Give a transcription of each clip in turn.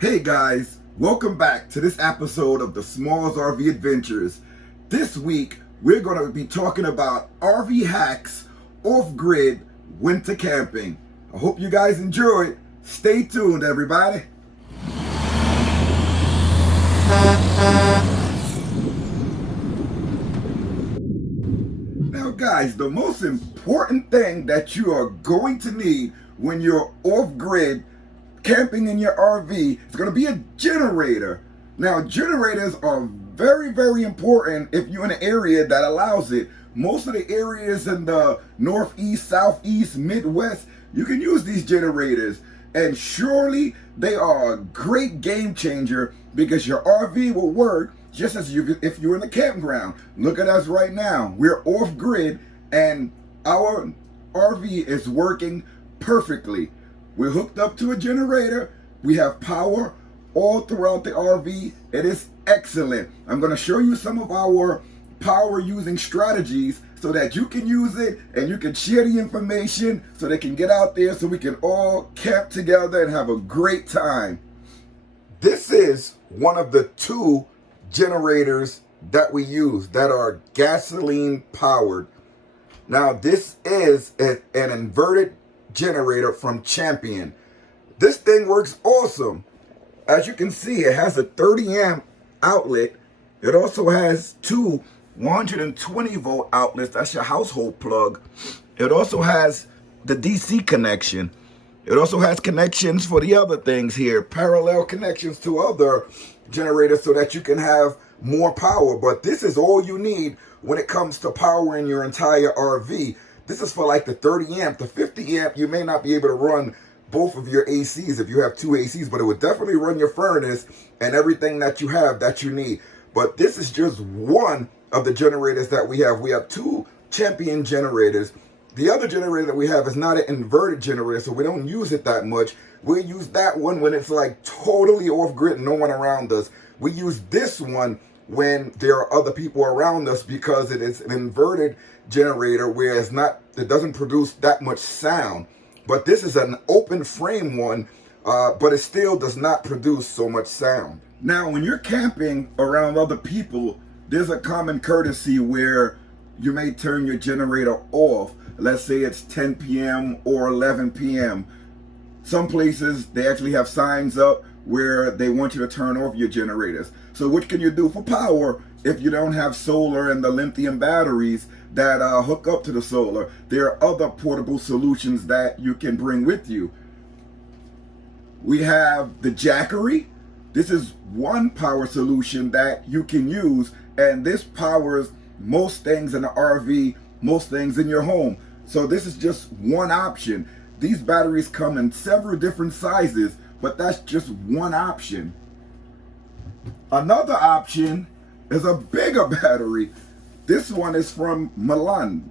Hey guys, welcome back to this episode of the Smalls RV Adventures. This week, we're going to be talking about RV hacks, off-grid, winter camping. I hope you guys enjoy it. Stay tuned, everybody. Now guys, the most important thing that you are going to need when you're off-grid camping in your RV is going to be a generator. Now, generators are very, very important if you're in an area that allows it. Most of the areas in the Northeast, Southeast, Midwest, you can use these generators. And surely they are a great game changer because your RV will work just as if you're in the campground. Look at us right now. We're off grid and our RV is working perfectly. We're hooked up to a generator. We have power all throughout the RV. It is excellent. I'm going to show you some of our power using strategies so that you can use it and you can share the information so they can get out there so we can all camp together and have a great time. This is one of the two generators that we use that are gasoline powered. Now this is an inverted generator from Champion. This thing works awesome. As you can see, it has a 30 amp outlet. It also has two 120 volt outlets. That's your household plug. It also has the DC connection. It also has connections for the other things here, parallel connections to other generators so that you can have more power. But this is all you need when it comes to powering your entire RV. This is for like the 30 amp. The 50 amp, you may not be able to run both of your ACs if you have two ACs, but it would definitely run your furnace and everything that you have that you need. But this is just one of the generators that we have. We have two Champion generators. The other generator that we have is not an inverted generator, so we don't use it that much. We use that one when it's like totally off grid and no one around us. We use this one when there are other people around us because it is an inverted generator where it doesn't produce that much sound. But this is an open frame one, but it still does not produce so much sound. Now, when you're camping around other people, there's a common courtesy where you may turn your generator off. Let's say it's 10 p.m. or 11 p.m. Some places, they actually have signs up where they want you to turn off your generators. So what can you do for power if you don't have solar and the lithium batteries that hook up to the solar? There are other portable solutions that you can bring with you. We have the Jackery. This is one power solution that you can use, and this powers most things in the RV, most things in your home. So this is just one option. These batteries come in several different sizes, but that's just one option. Another option is a bigger battery. This one is from Milan.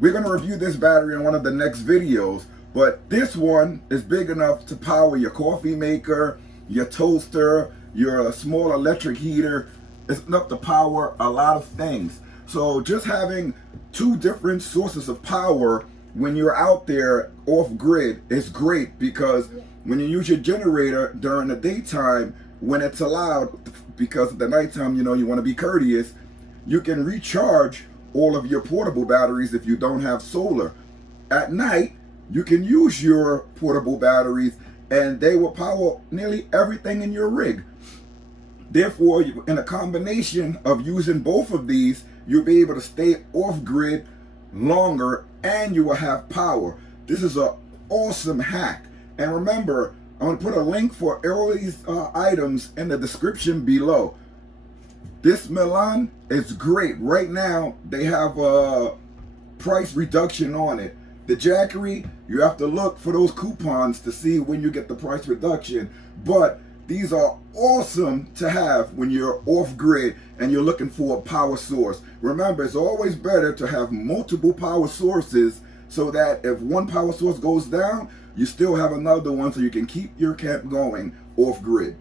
We're going to review this battery in one of the next videos, but this one is big enough to power your coffee maker, your toaster, your small electric heater. It's enough to power a lot of things. So just having two different sources of power when you're out there off grid is great, because when you use your generator during the daytime, when it's allowed, because at the nighttime, you want to be courteous, you can recharge all of your portable batteries if you don't have solar. At night, you can use your portable batteries and they will power nearly everything in your rig. Therefore, in a combination of using both of these, you'll be able to stay off grid longer and you will have power. This is an awesome hack. And remember, I'm going to put a link for all these items in the description below. This Milan is great. Right now, they have a price reduction on it. The Jackery, you have to look for those coupons to see when you get the price reduction. But these are awesome to have when you're off grid and you're looking for a power source. Remember, it's always better to have multiple power sources so that if one power source goes down, you still have another one so you can keep your camp going off grid.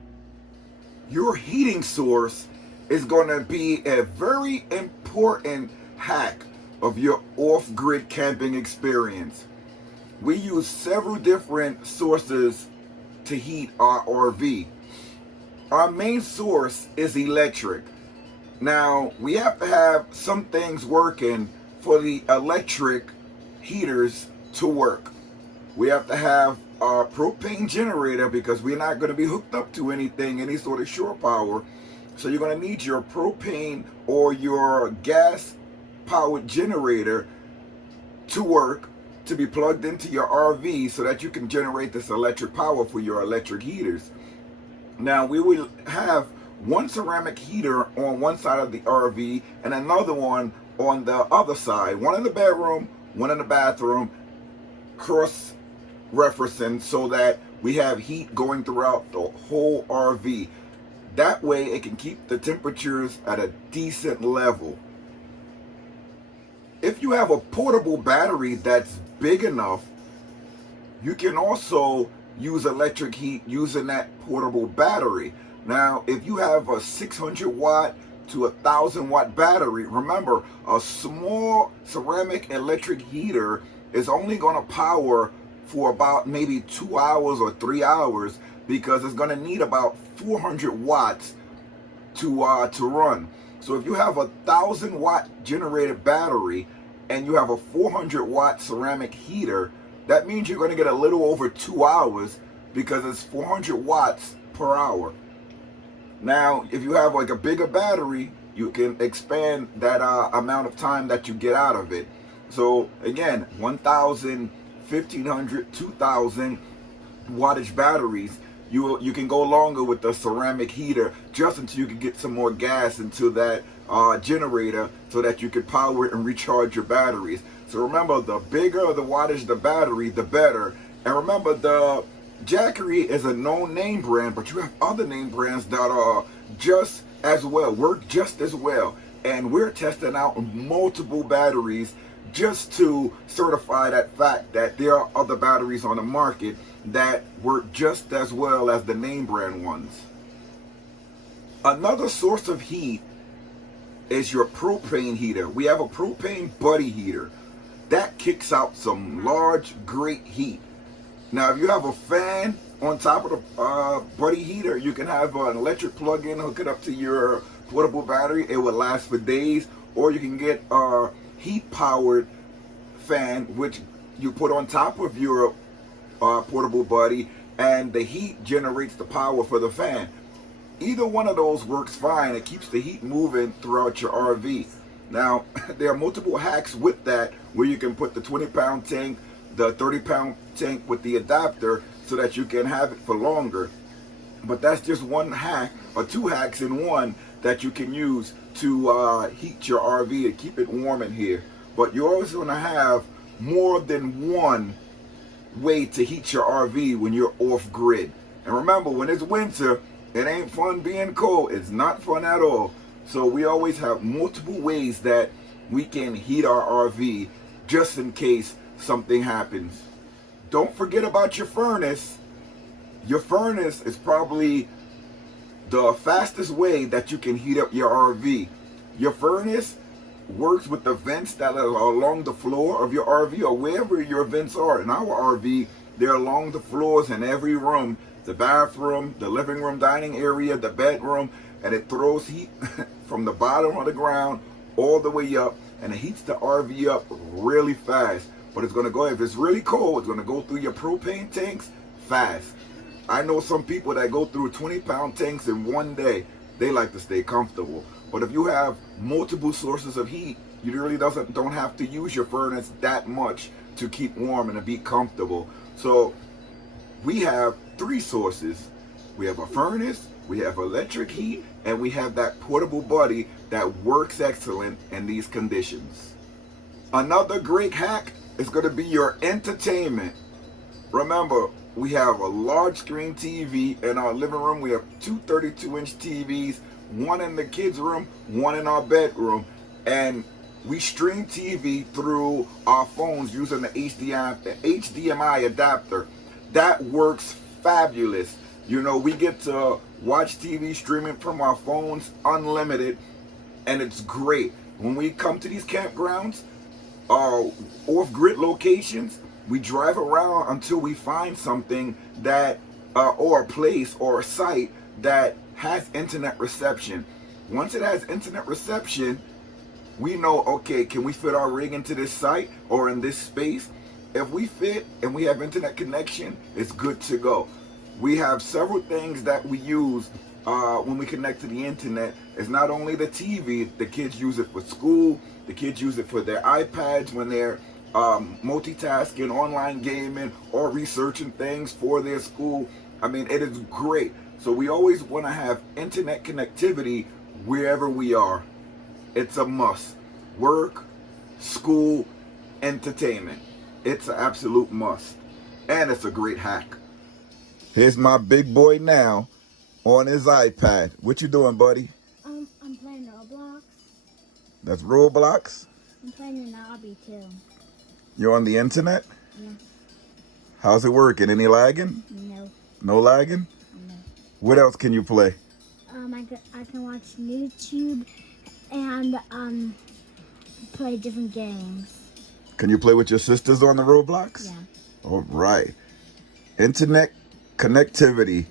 Your heating source is going to be a very important hack of your off-grid camping experience. We use several different sources to heat our RV. Our main source is electric. Now, we have to have some things working for the electric heaters to work. We have to have a propane generator because we're not going to be hooked up to anything, any sort of shore power. So you're going to need your propane or your gas powered generator to work, to be plugged into your RV so that you can generate this electric power for your electric heaters. Now, we will have one ceramic heater on one side of the RV and another one on the other side. One in the bedroom, one in the bathroom, cross referencing so that we have heat going throughout the whole RV. That way it can keep the temperatures at a decent level. If you have a portable battery that's big enough, you can also use electric heat using that portable battery. Now, if you have a 600 watt to 1,000 watt battery, remember, a small ceramic electric heater is only going to power for about maybe 2 hours or 3 hours because it's going to need about 400 watts to run. So if you have a 1,000 watt generated battery and you have a 400 watt ceramic heater, that means you're going to get a little over 2 hours because it's 400 watts per hour. Now, if you have like a bigger battery, you can expand that amount of time that you get out of it. So again, 1,000, 1,500, 2,000 wattage batteries, you can go longer with the ceramic heater just until you can get some more gas into that generator so that you can power it and recharge your batteries. So remember, the bigger the wattage the battery, the better. And remember, the Jackery is a known name brand, but you have other name brands that are just as well, work just as well. And we're testing out multiple batteries just to certify that fact that there are other batteries on the market that work just as well as the name brand ones. Another source of heat is your propane heater. We have a propane buddy heater that kicks out some large, great heat. Now, if you have a fan on top of the buddy heater, you can have an electric plug-in, hook it up to your portable battery. It will last for days. Or you can get a heat-powered fan, which you put on top of your portable buddy, and the heat generates the power for the fan. Either one of those works fine. It keeps the heat moving throughout your RV. Now, there are multiple hacks with that where you can put the 20-pound tank, the 30-pound tank with the adapter so that you can have it for longer. But that's just one hack or two hacks in one that you can use to heat your RV and keep it warm in here. But you're always going to have more than one way to heat your RV when you're off grid. And remember, when it's winter, it ain't fun being cold. It's not fun at all. So we always have multiple ways that we can heat our RV just in case something happens. Don't forget about your furnace. Your furnace is probably the fastest way that you can heat up your RV. Your furnace works with the vents that are along the floor of your RV or wherever your vents are. In our RV, they're along the floors in every room, the bathroom, the living room, dining area, the bedroom, and it throws heat from the bottom of the ground all the way up, and it heats the RV up really fast. But it's going to go, if it's really cold, it's going to go through your propane tanks fast. I know some people that go through 20-pound tanks in one day. They like to stay comfortable. But if you have multiple sources of heat, you really don't have to use your furnace that much to keep warm and to be comfortable. So we have three sources. We have a furnace, we have electric heat, and we have that portable buddy that works excellent in these conditions. Another great hack is going to be your entertainment. Remember, we have a large screen TV in our living room. We have two 32-inch TVs, one in the kids' room, one in our bedroom, and we stream TV through our phones using the HDMI adapter. That works fabulous. You know, we get to watch TV streaming from our phones unlimited, and it's great. When we come to these campgrounds, off-grid locations, we drive around until we find something that or a place or a site that has internet reception. Once it has internet reception, we know, okay, can we fit our rig into this site or in this space? If we fit and we have internet connection, it's good to go. We have several things that we use when we connect to the internet. It's not only the TV, the kids use it for school, the kids use it for their iPads when they're multitasking, online gaming, or researching things for their school. I mean, it is great. So we always want to have internet connectivity wherever we are. It's a must. Work, school, entertainment. It's an absolute must. And it's a great hack. Here's my big boy now on his iPad. What you doing, buddy? I'm playing Roblox. That's Roblox? I'm playing an obby too. You're on the internet? Yeah. How's it working? Any lagging? No. No lagging? No. What else can you play? I can watch YouTube and play different games. Can you play with your sisters on the Roblox? Yeah. All right. Internet connectivity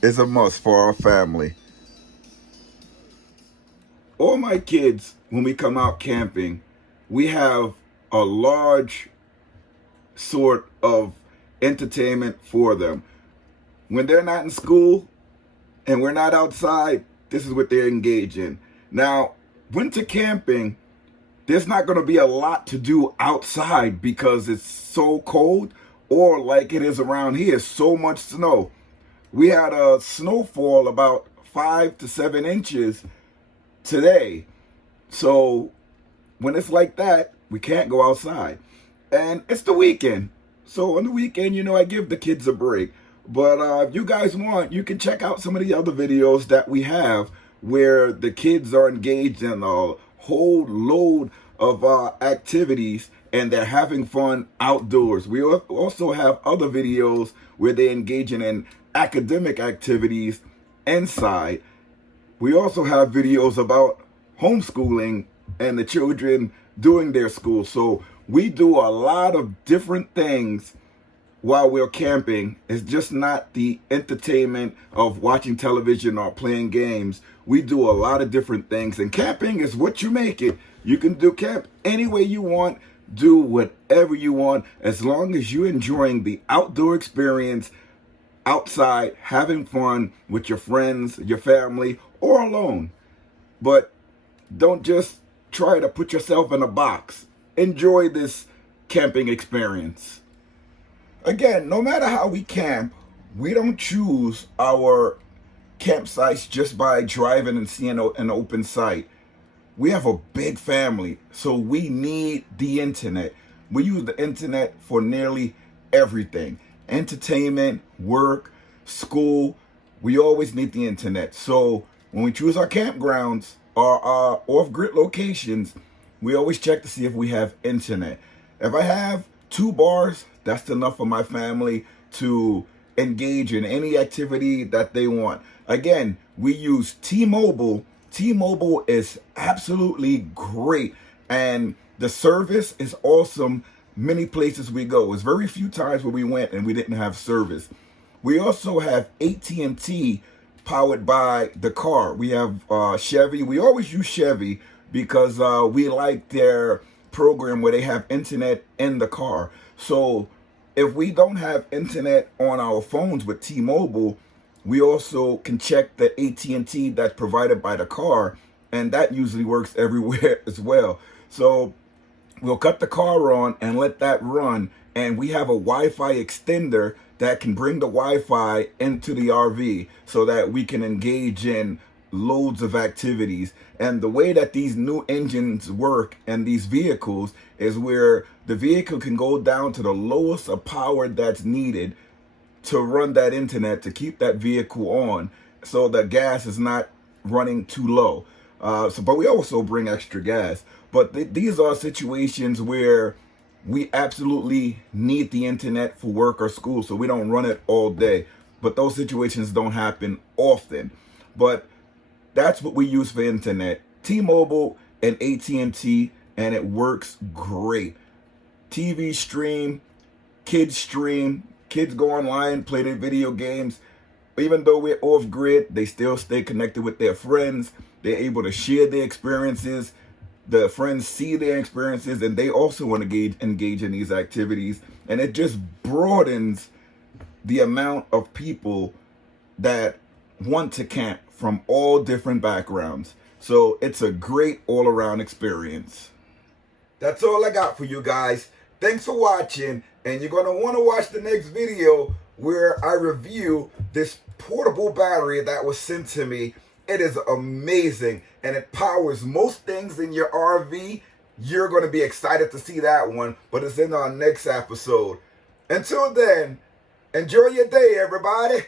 is a must for our family. All my kids, when we come out camping, we have a large sort of entertainment for them. When they're not in school and we're not outside, this is what they're engaged in. Now, winter camping, there's not going to be a lot to do outside because it's so cold, or like it is around here, so much snow. We had a snowfall about 5 to 7 inches today. So when it's like that, we can't go outside. And it's the weekend. So on the weekend, you know, I give the kids a break. But if you guys want, you can check out some of the other videos that we have where the kids are engaged in a whole load of activities and they're having fun outdoors. We also have other videos where they're engaging in academic activities inside. We also have videos about homeschooling and the children doing their school. So we do a lot of different things while we're camping. It's just not the entertainment of watching television or playing games. We do a lot of different things, and camping is what you make it. You can do camp any way you want, do whatever you want, as long as you're enjoying the outdoor experience outside, having fun with your friends, your family, or alone. But don't just try to put yourself in a box. Enjoy this camping experience. Again, no matter how we camp, we don't choose our campsites just by driving and seeing an open site. We have a big family, so we need the internet. We use the internet for nearly everything. Entertainment, work, school, we always need the internet. So when we choose our campgrounds or our off-grid locations, we always check to see if we have internet. If I have 2 bars, that's enough for my family to engage in any activity that they want. Again, we use T-Mobile. T-Mobile is absolutely great, and the service is awesome. Many places we go, it's very few times where we went and we didn't have service. We also have AT&T powered by the car. We have Chevy. We always use Chevy because we like their program where they have internet in the car. So if we don't have internet on our phones with T-Mobile, we also can check the AT&T that's provided by the car, and that usually works everywhere as well. So we'll cut the car on and let that run, and we have a Wi-Fi extender that can bring the Wi-Fi into the RV so that we can engage in loads of activities. And the way that these new engines work and these vehicles is where the vehicle can go down to the lowest of power that's needed to run that internet, to keep that vehicle on, so the gas is not running too low. But we also bring extra gas. But these are situations where we absolutely need the internet for work or school, so we don't run it all day. But those situations don't happen often. But that's what we use for internet. T-Mobile and AT&T, and it works great. TV stream, kids stream, Kids go online, play their video games. Even though we're off grid, they still stay connected with their friends. They're able to share their experiences. The friends see their experiences and they also want to engage in these activities. And it just broadens the amount of people that want to camp from all different backgrounds. So it's a great all-around experience. That's all I got for you guys. Thanks for watching, and you're going to want to watch the next video where I review this portable battery that was sent to me. It is amazing, and it powers most things in your RV. You're going to be excited to see that one, but it's in our next episode. Until then, enjoy your day, everybody.